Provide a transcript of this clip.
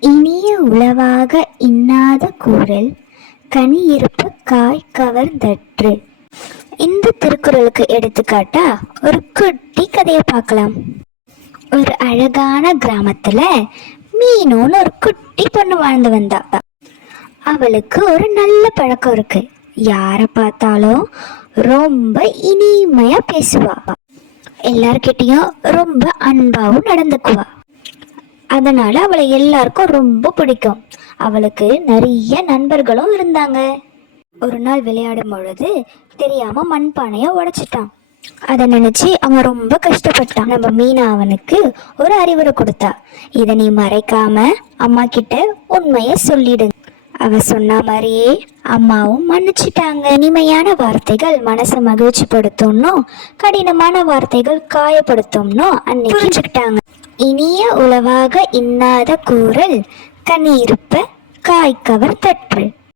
இனிய உளவாக இன்னாத கூறல் கனி இருப்பு காய் கவர்ந்தற்று. இந்த திருக்குறளுக்கு எடுத்துக்காட்டா ஒரு குட்டி கதையை பார்க்கலாம். ஒரு அழகான கிராமத்துல மீனோன்னு ஒரு குட்டி பொண்ணு வாழ்ந்து வந்தா. அவளுக்கு ஒரு நல்ல பழக்கம் இருக்கு. யாரை பார்த்தாலும் ரொம்ப இனிமையா பேசுவா. எல்லார்கிட்டையும் ரொம்ப அன்பாவும் நடந்துக்குவா. அதனால அவளை எல்லாருக்கும் ரொம்ப பிடிக்கும். அவளுக்கு நிறைய நண்பர்களும் இருந்தாங்க. ஒரு நாள் விளையாடும் பொழுது தெரியாம மண்பானைய உடைச்சிட்டான். அதை நினைச்சு அவன் ரொம்ப கஷ்டப்பட்டான். நம்ம மீனா அவனுக்கு ஒரு அறிவுரை கொடுத்தா. இதை நீ மறைக்காம அம்மா கிட்ட உண்மைய சொல்லிடு. அவ சொன்ன மாதிரியே அம்மாவும் மன்னிச்சிட்டாங்க. இனிமையான வார்த்தைகள் மனசை மகிழ்ச்சி படுத்தும்னும் கடினமான வார்த்தைகள் காயப்படுத்தும்னும் அன்னைக்கு புரிஞ்சுக்கிட்டாங்க. இனிய உளவாக இன்னாத கூறல் கனி இருப்ப காய் கவர்ந்தற்று.